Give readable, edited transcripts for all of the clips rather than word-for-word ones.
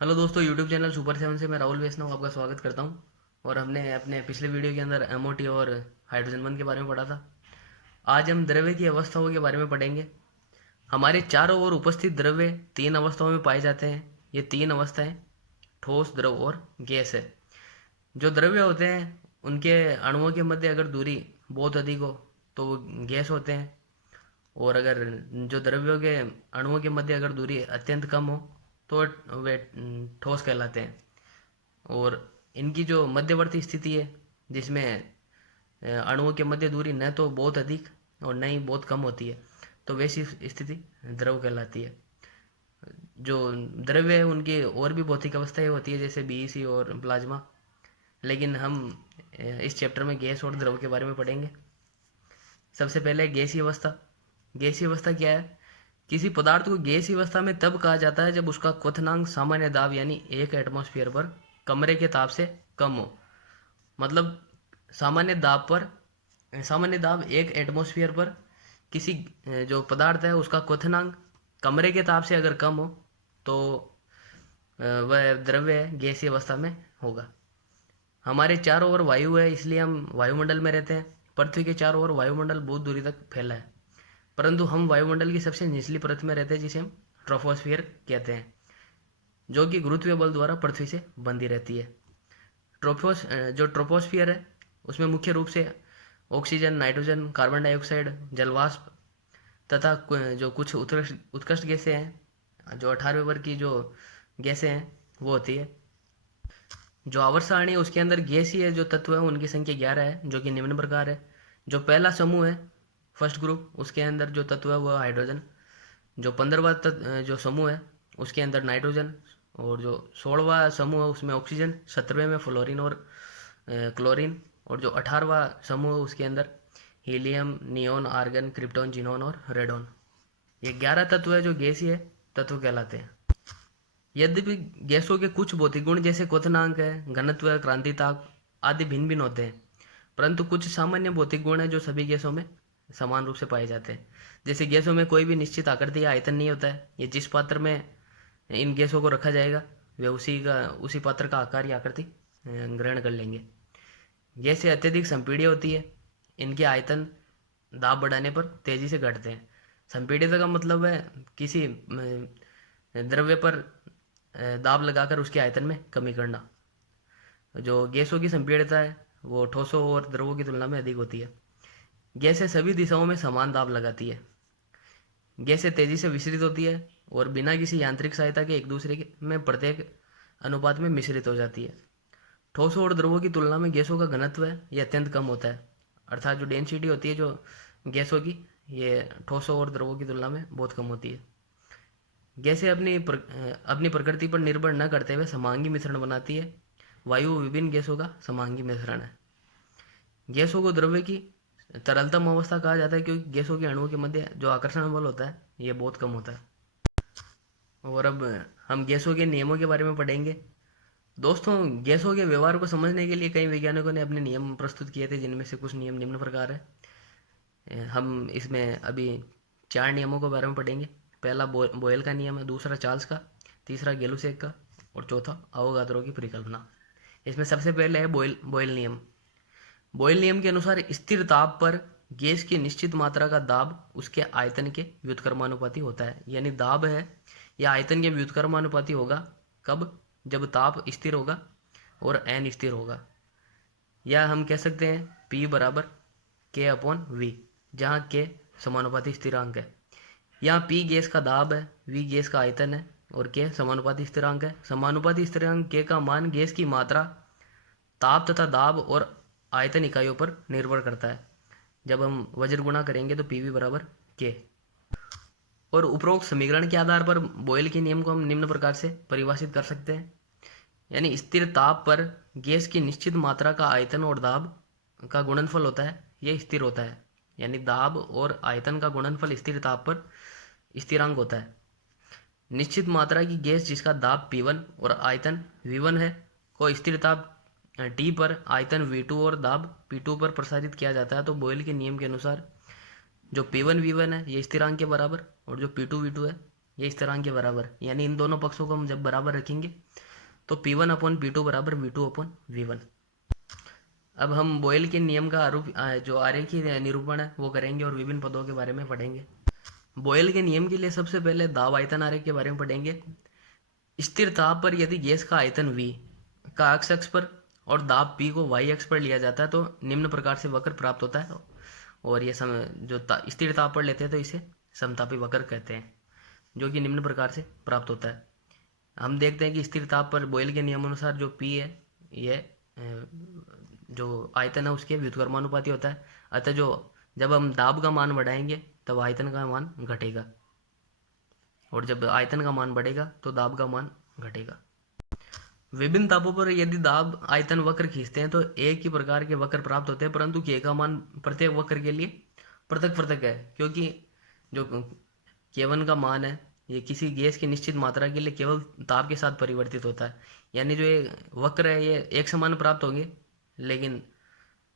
Hello दोस्तों, YouTube channel super seven से मैं राहुल वैष्णव आपका स्वागत करता हूं। और हमने अपने पिछले वीडियो के अंदर एमओटी और हाइड्रोजन बंध के बारे में पढ़ा था। आज हम द्रव्य की अवस्थाओं के बारे में पढ़ेंगे। हमारे चारों ओर उपस्थित द्रव्य तीन अवस्थाओं में पाए जाते हैं। ये तीन अवस्थाएं ठोस, द्रव और गैस है। जो द्रव्य होते हैं उनके अणुओं के मध्य अगर दूरी बहुत अधिक हो तो वो गैस होते हैं। और अगर जो द्रव्यों के अणुओं के मध्य अगर दूरी अत्यंत कम हो तो वे ठोस कहलाते हैं। और इनकी जो मध्यवर्ती स्थिति है जिसमें अणुओं के मध्य दूरी न तो बहुत अधिक और न ही बहुत कम होती है, तो वैसी स्थिति द्रव कहलाती है। जो द्रव्य है उनकी और भी भौतिक अवस्थाएं होती है जैसे बीईसी और प्लाज्मा, लेकिन हम इस चैप्टर में गैस और द्रव के बारे में पढ़ेंगे। सबसे पहले गैसीय अवस्था। गैसीय अवस्था क्या है? किसी पदार्थ को गैसीय अवस्था में तब कहा जाता है जब उसका क्वथनांक सामान्य दाब यानी 1 एटमॉस्फेयर पर कमरे के ताप से कम हो। मतलब सामान्य दाब पर सामान्य दाब 1 एटमॉस्फेयर पर किसी जो पदार्थ है उसका क्वथनांक कमरे के ताप से अगर कम हो तो वह द्रव्य है गैसीय अवस्था में होगा। हमारे चारों ओर वायु है, इसलिए हम वायुमंडल में रहते हैं। पृथ्वी के चारों ओर वायुमंडल बहुत दूरी तक फैला है, परंतु हम वायुमंडल की सबसे निचली परत में रहते हैं जिसे हम ट्रोपोस्फियर कहते हैं, जो कि गुरुत्वीय बल द्वारा पृथ्वी से बंधी रहती है। जो ट्रोपोस्फियर है उसमें मुख्य रूप से ऑक्सीजन, नाइट्रोजन, कार्बन डाइऑक्साइड, जलवाष्प तथा जो कुछ उत्कृष्ट उत्कृष्ट गैसें हैं, जो 18वें वर्ग की जो गैसें हैं वो होती है। जो आवर्त सारणी है उसके अंदर गैसीय जो तत्व है उनकी संख्या 11 है, जो कि निम्न प्रकार है। जो पहला समूह है, फर्स्ट ग्रुप, उसके अंदर जो तत्व है वो हाइड्रोजन। जो 15वां जो समूह है उसके अंदर नाइट्रोजन। और जो 16वां समूह है उसमें ऑक्सीजन, 17वें में फ्लोरीन और क्लोरीन। और जो 18वां समूह है उसके अंदर helium, neon, argon, krypton, xenon और रेडॉन। ये 11 तत्व है जो गैसीय तत्व कहलाते हैं। यद्यपि गैसों के कुछ भौतिक गुण जैसे क्वथनांक है, घनत्व, क्रांतिताप आदि भिन्न भिन्न होते हैं, परंतु कुछ सामान्य भौतिक गुण हैं जो सभी गैसों में समान रूप से पाए जाते हैं। जैसे गैसों में कोई भी निश्चित आकृति या आयतन नहीं होता है। ये जिस पात्र में इन गैसों को रखा जाएगा वे उसी पात्र का आकार या आकृति ग्रहण कर लेंगे। गैसें अत्यधिक संपीड़ित होती है। इनके आयतन दाब बढ़ाने पर तेजी से घटते हैं। संपीड़ित का मतलब है किसी द्रव्य पर दाब लगाकर उसके आयतन में कमी करना। जो गैसों की संपीड़ितता है वो ठोसों और द्रवों की तुलना में अधिक होती है। गैसें सभी दिशाओं में समान दाब लगाती है। गैसें तेजी से विसरित होती है और बिना किसी यांत्रिक सहायता के एक दूसरे में प्रत्येक अनुपात में मिश्रित हो जाती है। ठोसों और द्रवों की तुलना में गैसों का घनत्व है ये अत्यंत कम होता है, अर्थात जो डेंसिटी होती है जो गैसों की, ये ठोसों और द्रवों की तुलना में बहुत कम होती है। गैसें अपनी प्रकृति पर निर्भर न करते हुए समांगी मिश्रण बनाती है। वायु विभिन्न गैसों का समांगी मिश्रण है। गैसों को द्रव्य की तरलतम अवस्था कहा जाता है क्योंकि गैसों के अणुओं के मध्य जो आकर्षण बल होता है ये बहुत कम होता है। और अब हम गैसों के नियमों के बारे में पढ़ेंगे। दोस्तों, गैसों के व्यवहार को समझने के लिए कई वैज्ञानिकों ने अपने नियम प्रस्तुत किए थे, जिनमें से कुछ नियम निम्न प्रकार है। हम इसमें अभी 4 नियमों के बारे में पढ़ेंगे। पहला बोयल का नियम है, दूसरा चार्ल्स का, तीसरा गेलुसेक का और चौथा अवोगाद्रो की परिकल्पना। इसमें सबसे पहले है बोयल नियम। बॉयल नियम के अनुसार स्थिर ताप पर गैस की निश्चित मात्रा का दाब उसके आयतन के व्युत्क्रमानुपाती होता है। यानी दाब है या आयतन के व्युत्क्रमानुपाती होगा। कब? जब ताप स्थिर होगा और एन स्थिर होगा। या हम कह सकते हैं P बराबर K/V, जहाँ K समानुपाती स्थिरांक है। यहाँ P गैस का दाब है, V गैस का आयतन है और K समानुपाती स्थिरांक है। समानुपाती स्थिरांक K का मान गैस की मात्रा, ताप तथा दाब और आयतन इकाइयों पर निर्भर करता है। जब हम वज्र गुणा करेंगे तो पीवी बराबर के। और उपरोक्त समीकरण के आधार पर बॉयल के नियम को हम निम्न प्रकार से परिभाषित कर सकते हैं। यानी स्थिर ताप पर गैस की निश्चित मात्रा का आयतन और दाब का गुणनफल होता है, यह स्थिर होता है। यानी दाब और आयतन का गुणनफल स्थिर ताप पर स्थिरांक होता है। निश्चित मात्रा की गैस जिसका दाब P1 और आयतन V1 है को स्थिर ताप T पर आयतन V2 और दाब P2 पर प्रसारित किया जाता है। तो बॉयल के नियम के अनुसार जो P1 V1 है ये स्थिरांक के बराबर और जो P2 V2 है ये स्थिरांक के बराबर, यानी इन दोनों पक्षों को हम जब बराबर रखेंगे तो P1 अपॉन P2 बराबर V2 अपॉन V1। अब हम बॉयल के नियम का जो आरेखीय निरूपण है वो करेंगे और विभिन्न पदों के बारे में पढ़ेंगे। बॉयल के नियम के लिए सबसे पहले दाब आयतन आरेख के बारे में पढ़ेंगे। स्थिर ताप पर यदि गैस का आयतन V का x अक्ष पर और दाब P को y अक्ष पर लिया जाता है तो निम्न प्रकार से वक्र प्राप्त होता है। और ये स्थिर ताप पर लेते हैं तो इसे समतापी वक्र कहते हैं, जो कि निम्न प्रकार से प्राप्त होता है। हम देखते हैं कि स्थिर ताप पर बॉयल के नियमानुसार जो P है ये जो आयतन है उसके व्युत्क्रमानुपाती होता है। अतः जब हम दाब का मान बढ़ाएंगे तब आयतन का मान घटेगा, और जब आयतन का मान बढ़ेगा तो दाब का मान घटेगा। विभिन्न तापों पर यदि दाब आयतन वक्र खींचते हैं तो एक ही प्रकार के वक्र प्राप्त होते हैं, परंतु K का मान प्रत्येक वक्र के लिए पृथक पृथक है, क्योंकि जो K1 का मान है ये किसी गैस की निश्चित मात्रा के लिए केवल ताप के साथ परिवर्तित होता है। यानी जो ये वक्र है ये एक समान प्राप्त होंगे, लेकिन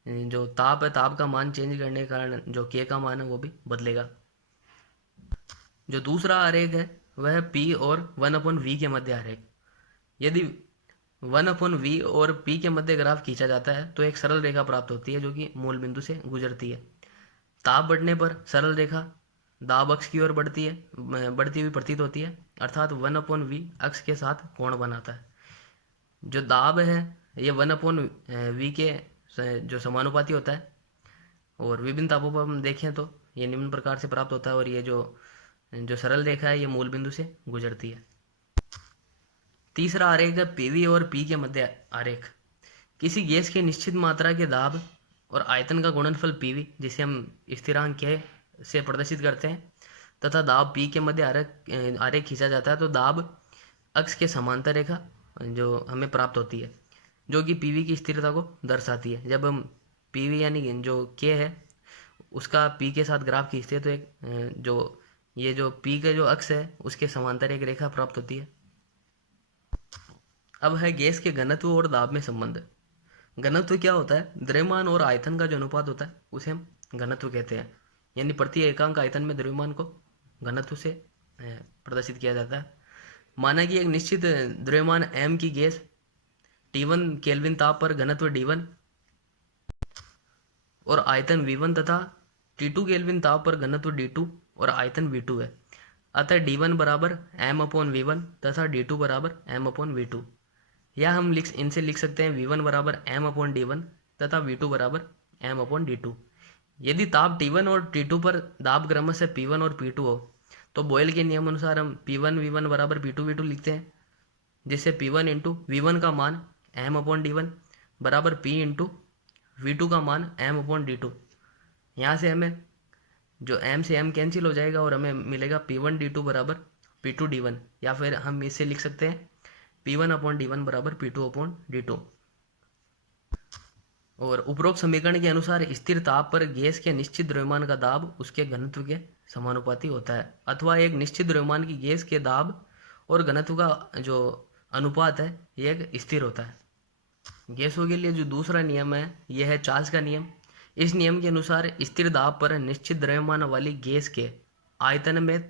जो ताप है ताप का मान चेंज करने के कारण जो K का मान है वो भी बदलेगा। जो दूसरा आरेख है वह है P और 1/V के मध्य आरेख। यदि 1/V और P के मध्य ग्राफ खींचा जाता है तो एक सरल रेखा प्राप्त होती है जो कि मूल बिंदु से गुजरती है। ताप बढ़ने पर सरल रेखा दाब अक्ष की ओर बढ़ती हुई प्रतीत होती है, अर्थात 1/V अक्ष के साथ कोण बनाता है। जो दाब है ये 1/V के जो समानुपाती होता है, और विभिन्न तापों पर हम देखें तो ये निम्न प्रकार से प्राप्त होता है, और ये जो सरल रेखा है ये मूल बिंदु से गुजरती है। तीसरा आरेख है PV और P के मध्य आरेख। किसी गैस की निश्चित मात्रा के दाब और आयतन का गुणनफल PV, जिसे हम स्थिरांक K से प्रदर्शित करते हैं, तथा दाब P के मध्य आरेख खींचा जाता है तो दाब अक्ष के समांतर रेखा जो हमें प्राप्त होती है, जो कि PV की स्थिरता को दर्शाती है। जब हम PV यानी जो K है उसका P के साथ ग्राफ खींचते हैं तो एक जो P का जो अक्ष है उसके समांतर एक रेखा प्राप्त होती है। अब है गैस के घनत्व और दाब में संबंध। घनत्व क्या होता है? द्रव्यमान और आयतन का जो अनुपात होता है उसे हम घनत्व कहते हैं, यानी प्रति एकांक आयतन में द्रव्यमान को घनत्व से प्रदर्शित किया जाता है। माना कि एक निश्चित द्रव्यमान m की गैस T1 केल्विन ताप पर घनत्व D1 और आयतन V1 तथा T2 केल्विन ताप पर घनत्व D2 और आयतन V2 है। अतः D1 बराबर m/V1 तथा D2 बराबर m/V2, या हम इनसे लिख सकते हैं V1 बराबर m/D1 तथा V2 बराबर m/D2। यदि ताप T1 और T2 पर दाब क्रमशः P1 और P2 हो तो बॉयल के नियम अनुसार हम P1 V1 बराबर P2 V2 लिखते हैं, जिससे P1 इंटू V1 का मान m/D1 बराबर P इंटू V2 का मान m/D2। यहाँ से हमें जो m से m कैंसिल हो जाएगा और हमें मिलेगा P1 D2 बराबर P2 D1, या फिर हम इसे लिख सकते हैं P1/D1 बराबर P2/D2। और उपरोक्त समीकरण के अनुसार स्थिर ताप पर गैस के निश्चित द्रव्यमान का दाब उसके घनत्व के समानुपाती होता है, अथवा एक निश्चित द्रव्यमान की गैस के दाब और घनत्व का जो अनुपात है यह स्थिर होता है। गैसों के लिए जो दूसरा नियम है यह है चार्ल्स का नियम। इस नियम के अनुसार स्थिर दाब पर निश्चित द्रव्यमान वाली गैस के आयतन में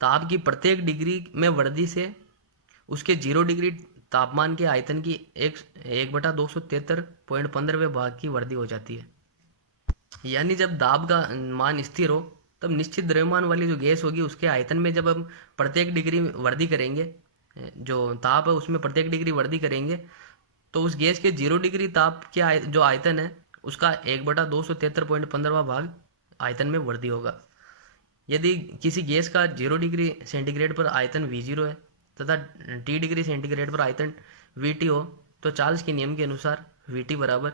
ताप की प्रत्येक डिग्री में वृद्धि से उसके 0 डिग्री तापमान के आयतन की 1/273.15वें भाग की वृद्धि हो जाती है। यानी जब दाब का मान स्थिर हो तब निश्चित द्रव्यमान वाली जो गैस होगी उसके आयतन में जब हम प्रत्येक डिग्री वृद्धि करेंगे, जो ताप है उसमें प्रत्येक डिग्री वृद्धि करेंगे, तो उस गैस के 0 डिग्री ताप के जो आयतन है उसका 1/273.15वां भाग आयतन में वृद्धि होगा। यदि किसी गैस का 0 डिग्री सेंटीग्रेड पर आयतन V0 है तथा T डिग्री सेंटीग्रेड पर आयतन VT हो तो चार्ल्स के नियम के अनुसार VT बराबर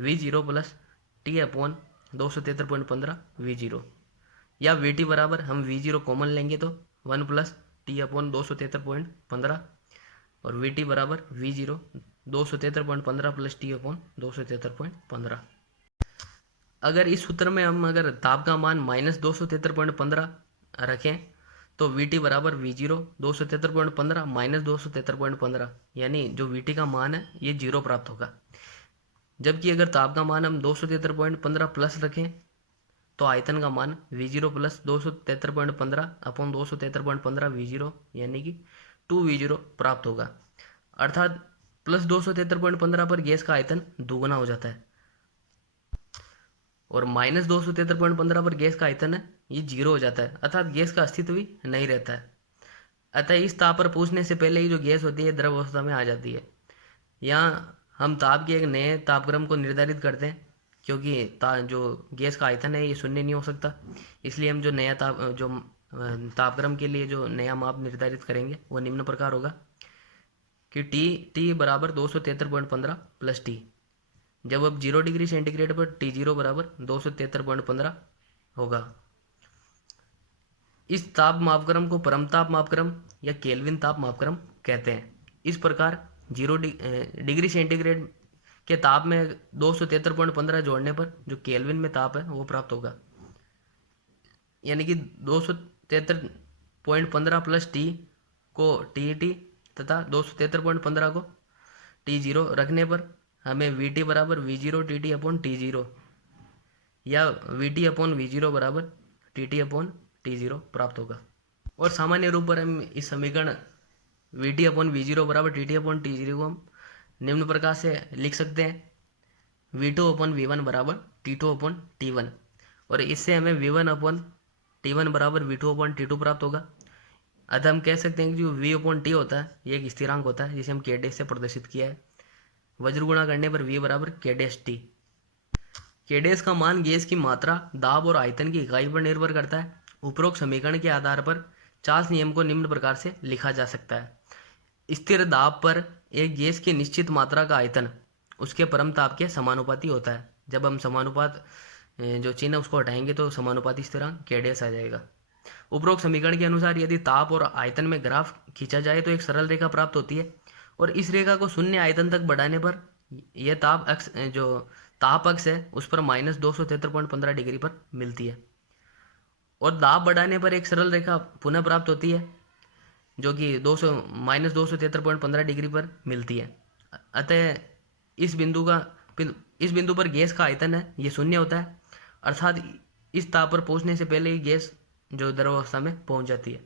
V0 प्लस T/273.15 V0, या VT बराबर हम V0 कॉमन लेंगे तो 1 प्लस T/273.15 और VT बराबर V0 273.15 प्लस T/273.15। अगर इस सूत्र में हम ताप का मान -273.15 रखें तो VT बराबर V0 273.15 -273.15, यानी जो VT का मान है ये 0 प्राप्त होगा। जबकि अगर ताप का मान हम 273.15 प्लस रखें तो आयतन का मान V0 प्लस 273.15 अपॉन 273.15 V0 यानी कि 2V0 प्राप्त होगा। अर्थात प्लस 273.15 पर गैस का आयतन दोगुना हो जाता है और माइनस 273.15 पर गैस का आयतन है ये 0 हो जाता है, अर्थात गैस का अस्तित्व भी नहीं रहता है। अतः इस ताप पर पहुंचने से पहले ही जो गैस होती है द्रव अवस्था में आ जाती है। यहाँ हम ताप के एक नए तापक्रम को निर्धारित करते हैं, क्योंकि जो गैस का आयतन है ये शून्य नहीं हो सकता, इसलिए हम जो नया तापक्रम के लिए जो नया माप निर्धारित करेंगे वो निम्न प्रकार होगा कि टी बराबर 273.15 प्लस टी। जब अब 0 डिग्री सेंटीग्रेड पर T0 बराबर 273.15 होगा। इस ताप मापक्रम को परम ताप मापक्रम या केल्विन ताप मापक्रम कहते हैं। इस प्रकार 0 डिग्री सेंटीग्रेड के ताप में 273.15 जोड़ने पर जो केल्विन में ताप है वो प्राप्त होगा, यानी कि 273.15 प्लस टी को टी तथा 273.15 को T0 रखने पर हमें VT बराबर V0 TT अपॉन T0 या VT अपॉन V0 बराबर TT अपॉन T0 प्राप्त होगा। और सामान्य रूप पर हम इस समीकरण VT अपॉन V0 बराबर TT अपॉन T0 को हम निम्न प्रकार से लिख सकते हैं, V2 अपॉन V1 बराबर T2 अपॉन T1, और इससे हमें V1 अपॉन T1 बराबर V2 अपॉन T2 प्राप्त होगा। अतः हम कह सकते हैं कि जो V अपॉन T होता है ये एक स्थिरांक होता है जिसे हम K डैश से प्रदर्शित किया है। वज्र गुणा करने पर V बराबर K dash T। K dash का मान गैस की मात्रा, दाब और आयतन की इकाई पर निर्भर करता है। उपरोक्त समीकरण के आधार पर चार्ल्स नियम को निम्न प्रकार से लिखा जा सकता है। स्थिर दाब पर एक गैस की निश्चित मात्रा का आयतन उसके परम ताप के समानुपाती होता है। जब हम समानुपात जो चिन्ह उसको हटाएंगे तो समानुपाती स्थिरांक K डैश आ जाएगा। उपरोक्त समीकरण के अनुसार यदि ताप और आयतन में ग्राफ खींचा जाए तो एक सरल रेखा प्राप्त होती है, और इस रेखा को शून्य आयतन तक बढ़ाने पर यह ताप अक्ष जो ताप अक्ष है उस पर माइनस 273.15 डिग्री पर मिलती है, और दाब बढ़ाने पर एक सरल रेखा पुनः प्राप्त होती है जो कि माइनस 273.15 डिग्री पर मिलती है। अतः इस बिंदु पर गैस का आयतन है ये शून्य होता है, अर्थात इस ताप पर पहुंचने से पहले ही गैस जो द्रव अवस्था में पहुंच जाती है।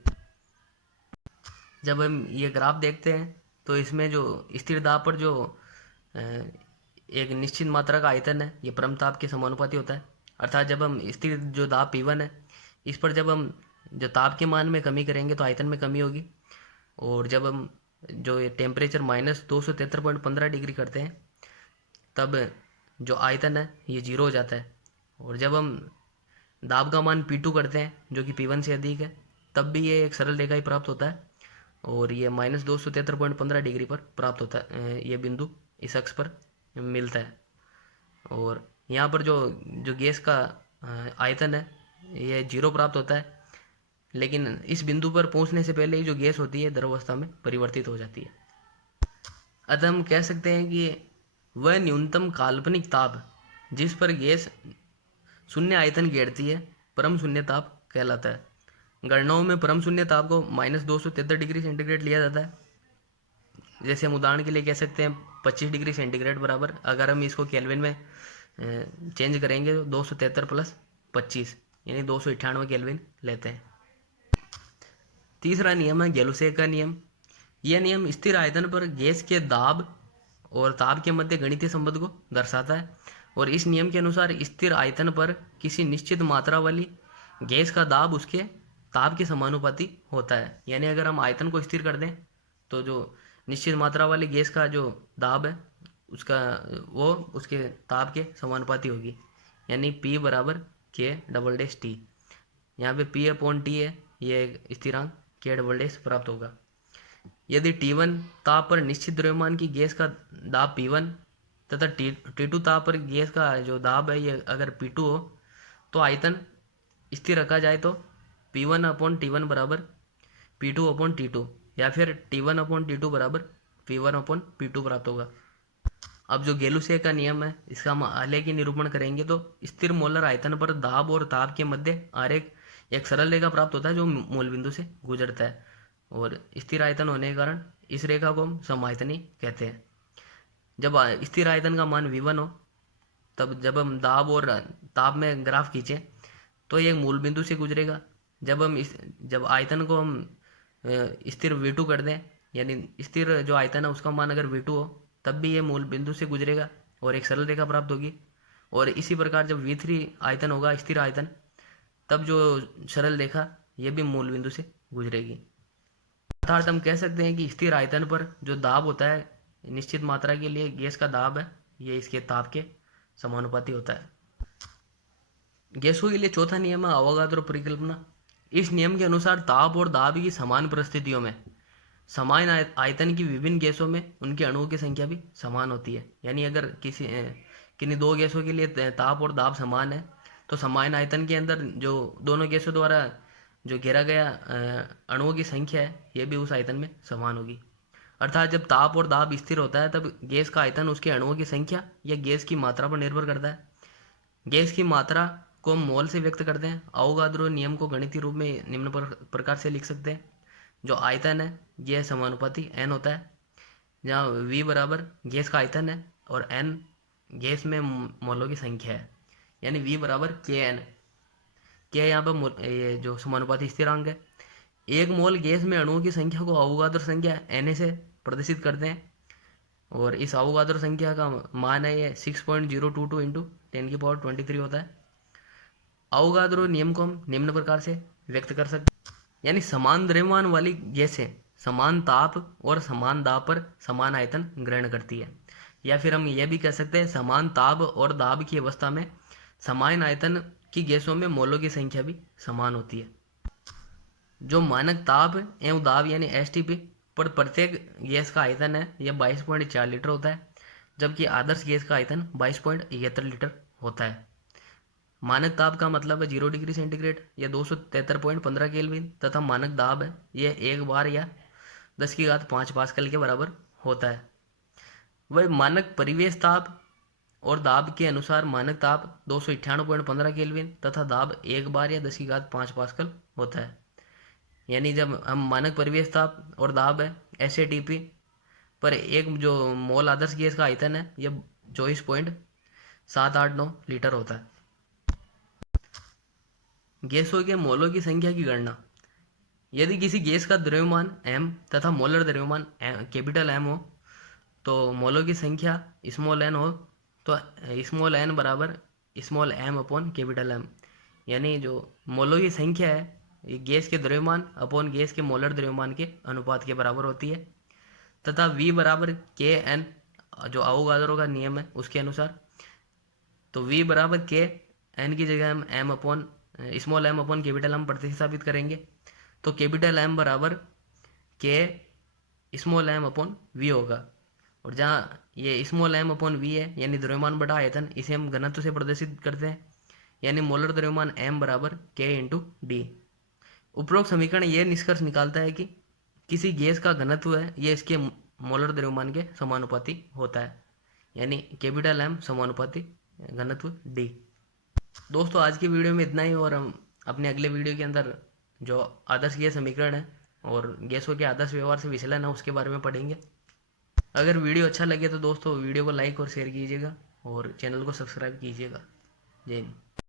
जब हम ये ग्राफ देखते हैं तो इसमें जो स्थिर दाब पर जो एक निश्चित मात्रा का आयतन है ये परम ताप के समानुपाती होता है, अर्थात जब हम स्थिर जो दाब P1 है इस पर जब हम जो ताप के मान में कमी करेंगे तो आयतन में कमी होगी, और जब हम जो ये टेम्परेचर माइनस 273.15 डिग्री करते हैं तब जो आयतन है ये 0 हो जाता है, और जब हम दाब का मान P2 करते हैं जो कि P1 से अधिक है तब भी ये एक सरल रेखा ही प्राप्त होता है, और ये माइनस 273.15 डिग्री पर प्राप्त होता है। ये बिंदु इस अक्ष पर मिलता है, और यहाँ पर जो गैस का आयतन है ये 0 प्राप्त होता है, लेकिन इस बिंदु पर पहुँचने से पहले ही जो गैस होती है द्रवावस्था में परिवर्तित हो जाती है। अतः हम कह सकते हैं कि वह न्यूनतम काल्पनिक ताप जिस पर गैस शून्य आयतन घेरती है परम शून्य ताप कहलाता है। गणनाओं में परम शून्य ताप को माइनस 273 डिग्री सेंटीग्रेड लिया जाता है। जैसे हम उदाहरण के लिए कह सकते हैं 25 डिग्री सेंटीग्रेड बराबर, अगर हम इसको केल्विन में चेंज करेंगे तो 273 प्लस 25 यानी 298 केल्विन लेते हैं। तीसरा नियम है गैलुसे का नियम। यह नियम स्थिर आयतन पर गैस के दाब और ताप के मध्य गणितीय संबंध को दर्शाता है, और इस नियम के अनुसार स्थिर आयतन पर किसी निश्चित मात्रा वाली गैस का दाब उसके ताप के समानुपाती होता है। यानी अगर हम आयतन को स्थिर कर दें तो जो निश्चित मात्रा वाली गैस का जो दाब है उसका वो उसके ताप के समानुपाती होगी, यानी P बराबर K डबल डैश T। यहाँ पे P अपॉन T है ये एक स्थिरांक K डबल डैश प्राप्त होगा। यदि T1 ताप पर निश्चित द्रव्यमान की गैस का दाब P1 तथा T2 ताप पर गैस का जो दाब है ये अगर P2 हो तो आयतन स्थिर रखा जाए तो P1 अपॉन T1 बराबर P2 अपॉन T2 या फिर T1 अपॉन T2 बराबर P1 अपॉन P2 प्राप्त होगा। अब जो गैलुसे का नियम है इसका हम आलेख की निरूपण करेंगे तो स्थिर मोलर आयतन पर दाब और ताप के मध्य आरेख एक सरल रेखा प्राप्त होता है जो मूल बिंदु से गुजरता है, और स्थिर आयतन होने के कारण इस रेखा को हम समायतनी कहते हैं। जब स्थिर आयतन का मान V1 हो तब जब हम दाब और ताप में ग्राफ खींचें तो ये एक मूल बिंदु से गुजरेगा। जब आयतन को हम स्थिर V2 कर दें, यानी स्थिर जो आयतन है उसका मान अगर V2 हो, तब भी ये मूल बिंदु से गुजरेगा और एक सरल रेखा प्राप्त होगी। और इसी प्रकार जब V3 आयतन होगा, स्थिर आयतन, तब जो सरल रेखा ये भी मूल बिंदु से गुजरेगी। अर्थात हम कह सकते हैं कि स्थिर आयतन पर जो दाब होता है निश्चित मात्रा के लिए, गैस का दाब है, ये इसके ताप के समानुपाती होता है। गैसों के लिए चौथा नियम है अवोगाद्रो परिकल्पना। इस नियम के अनुसार ताप और दाब की समान परिस्थितियों में समान आयतन की विभिन्न गैसों में उनके अणुओं की संख्या भी समान होती है। यानी अगर किन्हीं दो गैसों के लिए ताप और दाब समान है, तो समान आयतन के अंदर जो दोनों गैसों द्वारा जो घेरा गया अणुओं की संख्या है, ये भी उस आयतन में समान होगी। अर्थात जब ताप और दाब स्थिर होता है, तब गैस का आयतन उसके अणुओं की संख्या या गैस की मात्रा पर निर्भर करता है। गैस की मात्रा को हम मोल से व्यक्त करते हैं। अवोगाद्रो नियम को गणितीय रूप में निम्न प्रकार से लिख सकते हैं। जो आयतन है यह समानुपाती n होता है, जहाँ v बराबर गैस का आयतन है और n गैस में मोलों की संख्या है, यानी v बराबर kn। k यहाँ पर ये जो समानुपाती स्थिरांक है। एक मोल गैस में अणुओं की संख्या को अवोगाद्रो संख्या Na से प्रदर्शित करते हैं, और इस अवोगाद्रो संख्या का मान है ये 6.022 इंटू 10⁻23 होता है। अवोगाद्रो नियम को हम निम्न प्रकार से व्यक्त कर सकते हैं, यानी समान द्रव्यमान वाली गैसें समान ताप और समान दाब पर समान आयतन ग्रहण करती है। या फिर हम यह भी कह सकते हैं समान ताप और दाब की अवस्था में समान आयतन की गैसों में मोलों की संख्या भी समान होती है। जो मानक ताप एवं दाब यानी STP पर प्रत्येक गैस का आयतन है यह 22.4 लीटर होता है, जबकि आदर्श गैस का आयतन 22.71 लीटर होता है। मानक ताप का मतलब है 0 डिग्री सेंटीग्रेड या 273.15 केल्विन, तथा मानक दाब है यह 1 बार या 10⁵ पास्कल के बराबर होता है। वह मानक परिवेश ताप और दाब के अनुसार मानक ताप 298.15 केल्विन तथा दाब 1 बार या 10⁵ पास्कल होता है। यानी जब हम मानक परिवेश ताप और दाब है SATP पर एक जो मोल आदर्श गैस का आयतन है यह 24.789 लीटर होता है। गैसों के मोलों की संख्या की गणना। यदि किसी गैस का द्रव्यमान m तथा मोलर द्रव्यमान कैपिटल M हो, तो मोलों की संख्या स्मॉल n हो, तो स्मॉल n बराबर small m upon capital M। यानी जो मोलों की संख्या है ये गैस के द्रव्यमान अपॉन गैस के मोलर द्रव्यमान के अनुपात के बराबर होती है, तथा V बराबर Kn जो अवोगाद्रो का नियम है उसके अनुसार। तो V बराबर K n की जगह हम m upon small m upon capital M प्रतिस्थापित करेंगे, तो कैपिटल M बराबर K small m upon V होगा। और जहाँ ये स्मॉल m अपॉन V है यानी द्रव्यमान बटा आयतन, इसे हम घनत्व से प्रदर्शित करते हैं, यानी मोलर द्रव्यमान m बराबर K इंटू डी। उपरोक्त समीकरण यह निष्कर्ष निकालता है कि किसी गैस का घनत्व है ये इसके मोलर द्रव्यमान के समानुपाती होता है, यानी कैपिटल M समानुपाती घनत्व D। दोस्तों आज की वीडियो में इतना ही, और हम अपने अगले वीडियो के अंदर जो आदर्श गैस समीकरण है और गैसों के आदर्श व्यवहार से विचलन है उसके बारे में पढ़ेंगे। अगर वीडियो अच्छा लगे तो दोस्तों वीडियो को लाइक और शेयर कीजिएगा और चैनल को सब्सक्राइब कीजिएगा। जय हिंद।